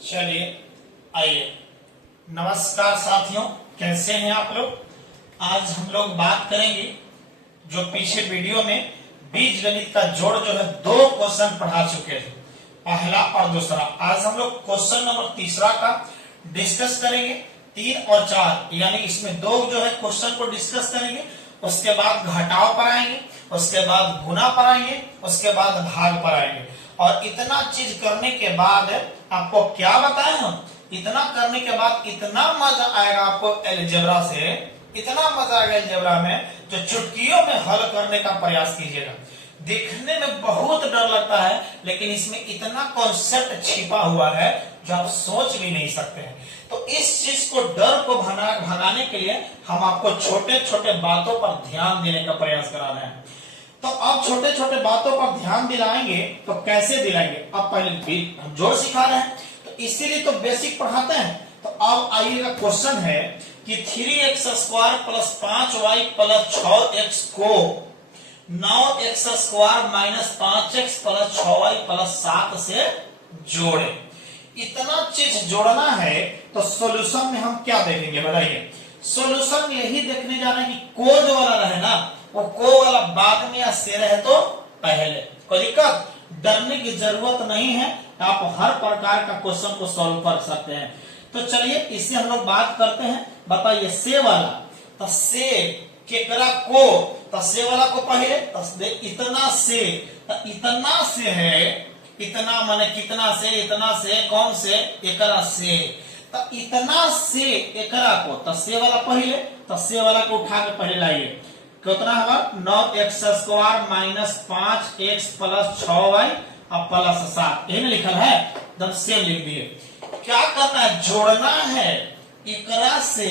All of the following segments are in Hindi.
चलिए आइए। नमस्कार साथियों, कैसे हैं आप लोग। आज हम लोग बात करेंगे जो पीछे वीडियो में बीज गणित का जोड़ जो है दो क्वेश्चन पढ़ा चुके थे, पहला और दूसरा। आज हम लोग क्वेश्चन नंबर तीसरा का डिस्कस करेंगे। 3 और 4 यानी इसमें दो जो है क्वेश्चन को डिस्कस करेंगे, उसके बाद घटाव पर आएंगे, उसके बाद गुना पर आएंगे, उसके बाद भाग पर आएंगे। और इतना चीज करने के बाद आपको क्या बताएं हम, इतना करने के बाद इतना मजा आएगा आपको अलजेब्रा से, इतना मजा आएगा अलजेब्रा में जो चुटकियों में हल करने का प्रयास कीजिएगा। देखने में बहुत डर लगता है, लेकिन इसमें इतना कॉन्सेप्ट छिपा हुआ है जो आप सोच भी नहीं सकते हैं। तो इस चीज को, डर को भगाने के लिए हम आपको छोटे छोटे बातों पर ध्यान देने का प्रयास करा रहे हैं। तो अब छोटे छोटे बातों पर ध्यान दिलाएंगे तो कैसे दिलाएंगे। अब पहले हम जोड़ सिखा रहे हैं तो इसीलिए तो बेसिक पढ़ाते हैं। तो अब आइएगा, क्वेश्चन है कि 3x² plus 5y plus 6x को 9x² minus 5x plus 6y plus 7 से जोड़े। इतना चीज जोड़ना है तो सॉल्यूशन में हम क्या देखेंगे बताइए। सॉल्यूशन यही देखने जा रहे हैं कि को जो वाला रहे ना, वो को वाला बाद में या से रहे तो पहले। कोई दिक्कत, डरने की जरूरत नहीं है, आप हर प्रकार का क्वेश्चन को सॉल्व कर सकते हैं। तो चलिए इससे हम लोग बात करते हैं। बताइए से वाला, तो से केकरा को, तो से वाला को पहले तो इतना से, तो इतना से है, इतना माने कितना से, इतना से कौन से, एकरा से। तो इतना से एकरा को, तो से वाला पहले, तो से वाला को उठा के पहले लाइए। कितना होगा 9x² minus 5x plus 6y और प्लस 7, यही लिखा है, तब सेम लिख दिए। क्या करना है, जोड़ना है, एकरा से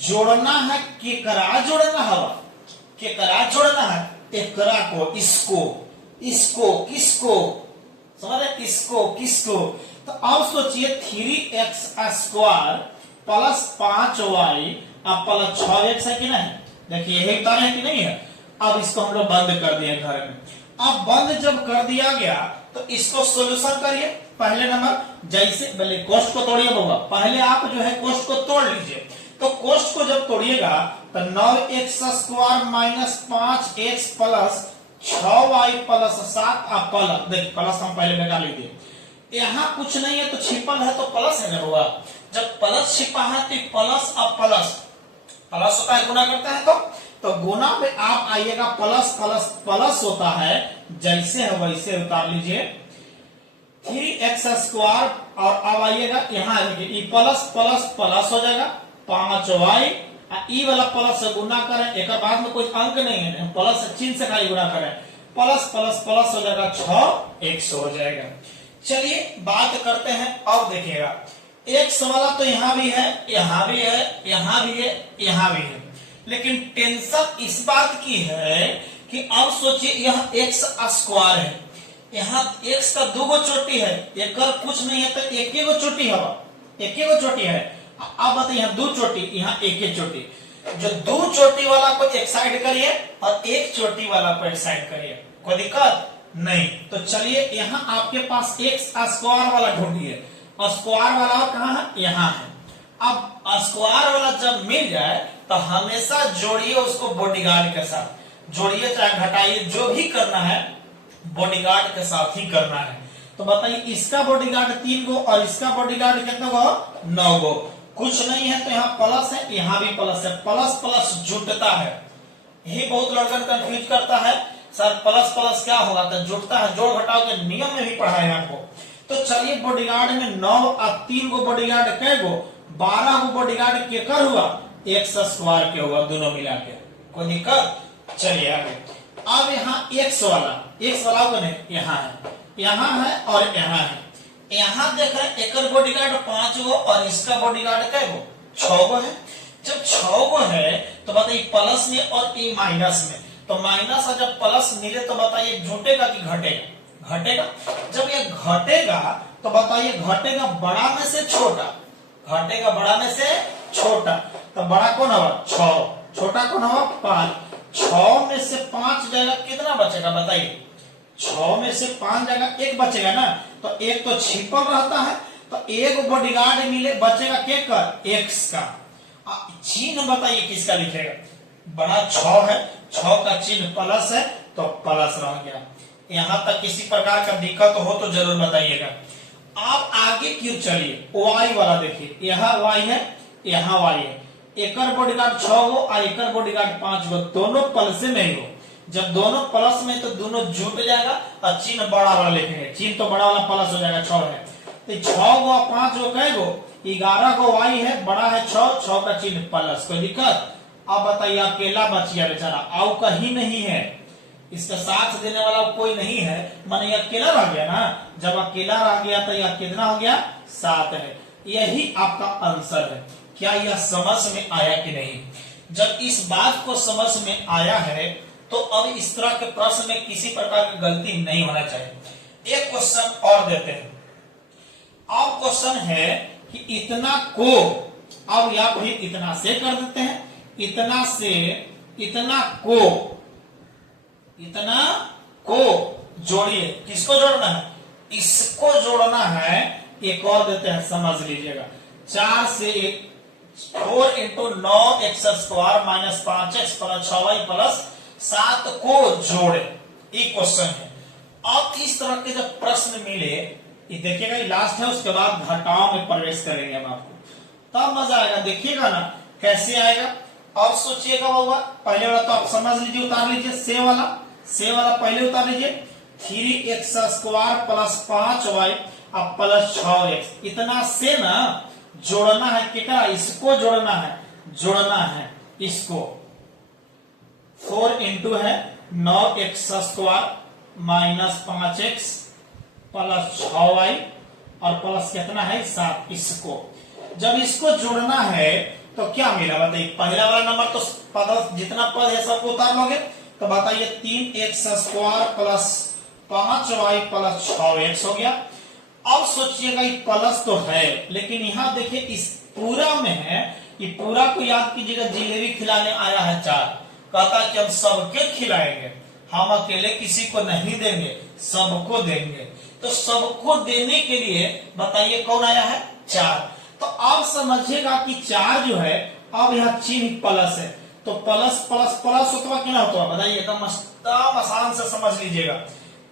जोड़ना है, केकरा जोड़ना है, केकरा जोड़ना है, एकरा को, इसको, इसको, किसको, समझ, इसको, किसको। तो अब सोचिए 3x² प्लस 5y और प्लस 6x है कि नहीं, देखिए यही उत्तर है कि नहीं है। अब इसको हम लोग बंद कर दिए घर में। अब बंद जब कर दिया गया तो इसको सॉल्यूशन करिए। पहले नंबर जैसे पहले कोष्ठ को तोड़िए बउआ, पहले आप जो है कोष्ठ को तोड़ लीजिए। तो कोष्ठ को जब तोड़िएगा तो 9x² minus 5x plus 6y plus 7 और प्लस, देखिए प्लस हम पहले लगा लीजिए। यहाँ कुछ नहीं है तो छिपल है तो प्लस है ना बउआ। जब प्लस छिपा है तो प्लस और प्लस, प्लस होता है गुना करते हैं तो गुना में आप आइएगा, प्लस प्लस प्लस होता है, जैसे है वैसे उतार लीजिए 3x² और अब आइएगा यहाँ देखिए प्लस प्लस प्लस हो जाएगा 5y, ई वाला प्लस से गुना करें, एक बाद में कोई अंक नहीं है, प्लस चिन्ह से खाली गुना करें, प्लस प्लस प्लस हो जाएगा 6x हो जाएगा। चलिए बात करते हैं। अब देखिएगा x वाला तो यहाँ भी है, यहाँ भी है, यहाँ भी है, यहाँ भी है, लेकिन टेंशन इस बात की है कि अब सोचिए यहाँ x² है, यहाँ x का 2 चोटी है, एक कुछ नहीं है तो एक ही चोटी है, एक ही चोटी है। अब बताइए यहाँ 2 चोटी, यहाँ एक ही चोटी। जो 2 चोटी वाला को एक साइड करिए और 1 चोटी वाला को एक साइड करिए, कोई दिक्कत नहीं। तो चलिए यहाँ आपके पास x² वाला ढूंढिए, और स्क्वायर वाला कहाँ है, यहाँ है। अब स्क्वायर वाला जब मिल जाए तो हमेशा जोड़िए उसको बॉडीगार्ड के साथ, जोड़िए चाहे घटाइए, जो भी करना है बॉडीगार्ड के साथ ही करना है। तो बताइए इसका बॉडीगार्ड 3 गो और इसका बॉडीगार्ड कितना गो, 9 गो। कुछ नहीं है तो यहाँ प्लस है, यहाँ भी प्लस है, प्लस प्लस जुटता है। यही बहुत लड़कन कंफ्यूज करता है, सर प्लस प्लस क्या होगा, तो जुटता है, जोड़ घटाव के नियम में भी पढ़ा है आपको। तो चलिए बॉडीगार्ड में 9 और 3 गो बॉडीगार्ड कै गो, 12 गो बॉडीगार्ड केकर हुआ, x² के हुआ, दोनों मिला के, कोई दिक्कत। चलिए आगे। अब यहाँ x वाला को नहीं, यहाँ है, यहाँ है और यहाँ है। यहाँ देख रहे हैं एक बॉडीगार्ड 5 गो और इसका बॉडीगार्ड कै गो, 6 गो है। जब 6 गो है तो बताइए प्लस में और ये माइनस में, तो माइनस और जब प्लस मिले तो बताइए जुटेगा कि घटेगा, घटेगा। जब ये घटेगा तो बताइए घटेगा बड़ा में से छोटा, घटेगा बड़ा में से छोटा। तो बड़ा कौन होगा 6, छोटा कौन होगा 5। 6 में से 5 जाएगा, कितना बचेगा बताइए, 6 में से 5 जगह 1 बचेगा ना, तो 1 तो छिपल रहता है, तो एक बॉडीगार्ड मिले, बचेगा के कर एक्स का। चिन्ह बताइए किसका लिखेगा, बड़ा 6 है, 6 का चिन्ह प्लस है तो प्लस रह गया। यहां तक किसी प्रकार का दिक्कत हो तो जरूर बताइएगा। आप आगे क्यों चलिए, y वाला देखिए, यहाँ y है यहाँ y है, एकर बॉडीगार्ड 6 हो और एकर बॉडीगार्ड 5 हो, दोनों प्लस में ही हो। जब दोनों प्लस में तो दोनों जुट जाएगा और चिन्ह बड़ा वाला लिखेंगे, चिन्ह तो बड़ा वाला प्लस हो जाएगा, 6 है तो 6 गो 5 गो कहे गो 11 गो y है, बड़ा है 6 का चिन्ह प्लस, कोई दिक्कत। अब बताइए अकेला बच गया बेचारा, आउ कहीं नहीं है, इसका साथ देने वाला कोई नहीं है, माने अकेला रह गया ना। जब अकेला रह गया तो यह कितना हो गया 7 है। यही आपका आंसर है। क्या यह समझ में आया कि नहीं? जब इस बात को समझ में आया है तो अब इस तरह के प्रश्न में किसी प्रकार की गलती नहीं होना चाहिए। एक क्वेश्चन और देते हैं। अब क्वेश्चन है कि इतना को, अब या फिर इतना से कर देते हैं, इतना से इतना को जोड़िए। किसको जोड़ना है? इसको जोड़ना है। एक और देते हैं, समझ लीजिएगा। 4 से 4 into 9 x square minus 5x plus 6y plus 7 को जोड़े, एक क्वेश्चन है। अब इस तरह के जब प्रश्न मिले, ये देखिएगा ये लास्ट है, उसके बाद घटाओ में प्रवेश करेंगे हम आपको, तब मजा आएगा। देखिएगा ना कैसे आएगा। अब सोचिएगा बाबा, पहले वाला तो आप समझ लीजिए, उतार लीजिए, से वाला पहले उतार लीजिए। 3x स्क्वायर प्लस 5y अब प्लस 6x, इतना से ना जोड़ना है, कितना इसको जोड़ना है इसको। 4 इंटू है 9x square minus 5x plus 6y और प्लस कितना है 7, इसको जब इसको जोड़ना है तो क्या मिला बताइए। पहला वाला नंबर तो पद, जितना पद है सबको उतार लोगे तो बताइए 3x square plus 5y plus 6x हो गया। अब सोचिएगा ये प्लस तो है, लेकिन यहाँ देखिए इस पूरा में है, ये पूरा को याद कीजिएगा, जिलेबी खिलाने आया है 4, कहता है कि हम सबके खिलाएंगे, हम अकेले किसी को नहीं देंगे, सबको देंगे। तो सबको देने के लिए बताइए कौन आया है 4। तो आप समझिएगा कि 4 जो है, अब यहाँ चिन्ह प्लस है तो प्लस प्लस प्लस होता क्या होता है बताइए, एकदम आसान से समझ लीजिएगा।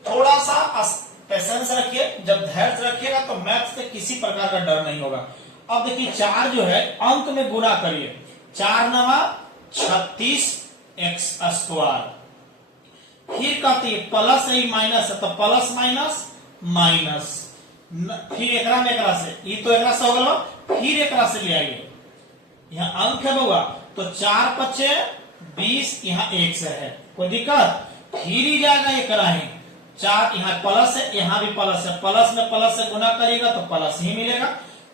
थोड़ा सा पेशेंस रखिए, जब धैर्य रखिएगा तो मैथ से किसी प्रकार का डर नहीं होगा। अब देखिए 4 जो है अंक में गुणा करिए, 4 नवा 36 एक्स स्क्वायर, फिर कहती है प्लस है माइनस है तो प्लस माइनस माइनस, फिर एकरा में एकरा से, ये तो एकरा से हो गया, फिर एकरा से ले आइए, यहाँ अंक है बउआ तो 4 पचे 20, यहाँ 1 से है, कोई दिक्कत। फिर ही जाएगा एकरा ही 4, यहाँ प्लस है यहाँ भी प्लस है, प्लस में प्लस से गुना करिएगा तो प्लस ही मिलेगा।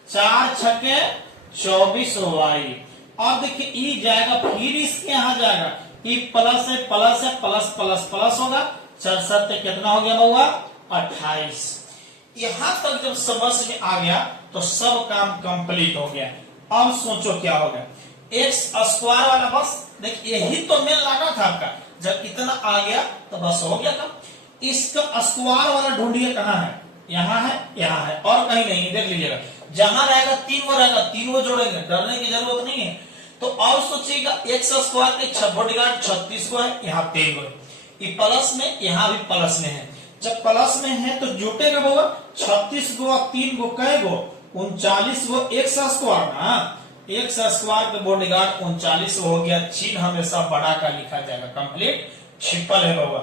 4 छके 24y। अब देखिए ई जाएगा, फिर इसके यहाँ जाएगा, ई प्लस है प्लस है प्लस प्लस प्लस होगा, 4 7 कितना हो गया बउआ 28। यहां तक जब समझ में आ गया तो सब काम कंप्लीट हो गया। अब सोचो क्या होगा, एक्स स्क्वायर वाला बस देखिए यही तो मेल लाना था आपका, जब इतना आ गया तो बस हो गया था। इसका स्क्वायर वाला ढूंढिए कहाँ है, यहाँ है और कहीं नहीं, देख लीजिएगा जहां रहेगा 3 वो रहेगा, 3 वो जोड़ेंगे, डरने की जरूरत नहीं है। तो अब सोचिएगा एक्स स्क्वायर के बॉडीगार्ड 36 को है, यहाँ 3 को है, ये प्लस में यहाँ भी प्लस में है, जब प्लस में है तो जुटेगा बउआ 36 गो 3 गो कहे गो 39 गो एक्स स्क्वायर ना, एक्स स्क्वायर के बॉडीगार्ड 39 हो गया। चिन्ह हमेशा बड़ा का लिखा जाएगा, कंप्लीट ट्रिपल है बउआ।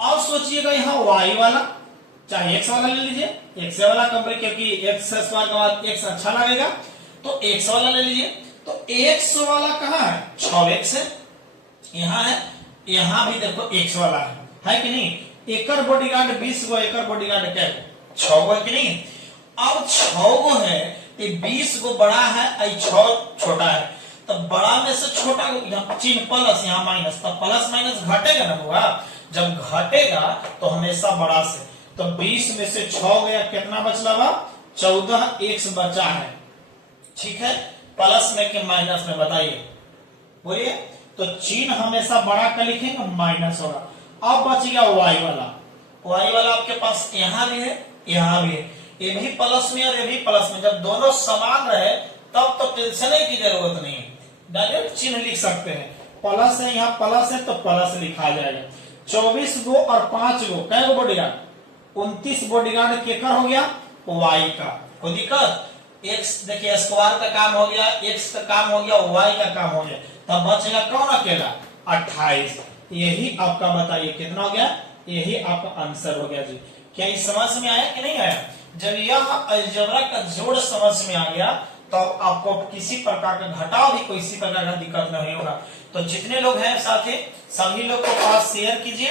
अब सोचिएगा यहाँ y वाला, चाहे x वाला ले लीजिए, x वाला कंप्लीट, क्योंकि एक्स स्क्वायर के बाद x अच्छा लगेगा तो x वाला ले लीजिए। तो x वाला कहाँ है 6x है, यहाँ है, यहाँ भी देखो x वाला है कि नहीं। एकर बॉडीगार्ड 20 गो, एकर बॉडीगार्ड क्या है 6 गो कि नहीं। अब 6 गो है, 20 गो बड़ा है, 6 छोटा है, तो बड़ा में से छोटा यहाँ चिन्ह प्लस यहाँ माइनस, तो प्लस माइनस घटेगा ना बउआ, जब घटेगा तो हमेशा बड़ा से, तो 20 में से 6 गया, कितना बचला बा 14 एक्स बचा है, ठीक है। प्लस में के माइनस में बताइए, बोलिए। तो चिन्ह हमेशा बड़ा का लिखेंगे, माइनस होगा। अब बच गया y वाला आपके पास यहाँ भी है यहाँ भी है, ये भी प्लस में और ये भी प्लस में, जब दोनों समान रहे तब तो टेंशन की जरूरत नहीं है, डायरेक्ट चिन्ह लिख सकते हैं। प्लस है, यहाँ प्लस है तो प्लस लिखा जाएगा। 24 गो और 5 गो, कै गो बॉडीगार्ड? 29 बॉडीगार्ड केकर हो गया? वाई का। कोई दिक्कत? एक्स देखिए स्क्वायर का काम हो गया, एक्स का काम हो गया, वाई का काम हो गया, तब बचेगा कौन अकेला? 28। यही आपका बताइए कितना हो गया? यही आपका आंसर हो गया जी। क्या ये समझ में आया कि नहीं आया? जब यह अलजेब्रा का जोड़ समझ में आ गया तो आपको किसी प्रकार का घटाव भी किसी प्रकार का दिक्कत नहीं होगा। तो जितने लोग हैं साथी सभी लोग को पास शेयर कीजिए,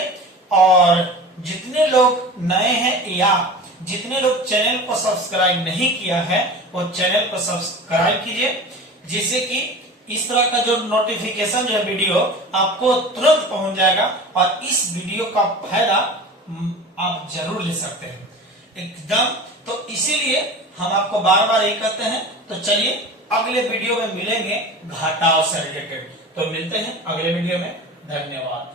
और जितने लोग नए हैं या जितने लोग चैनल को सब्सक्राइब नहीं किया है वो चैनल को सब्सक्राइब कीजिए, जिससे कि इस तरह का जो नोटिफिकेशन जो है वीडियो आपको तुरंत पहुंच जाएगा, और इस वीडियो का फायदा आप जरूर ले सकते हैं एकदम। तो इसीलिए हम आपको बार बार यही कहते हैं। तो चलिए अगले वीडियो में मिलेंगे घटाव से रिलेटेड। तो मिलते हैं अगले वीडियो में। धन्यवाद।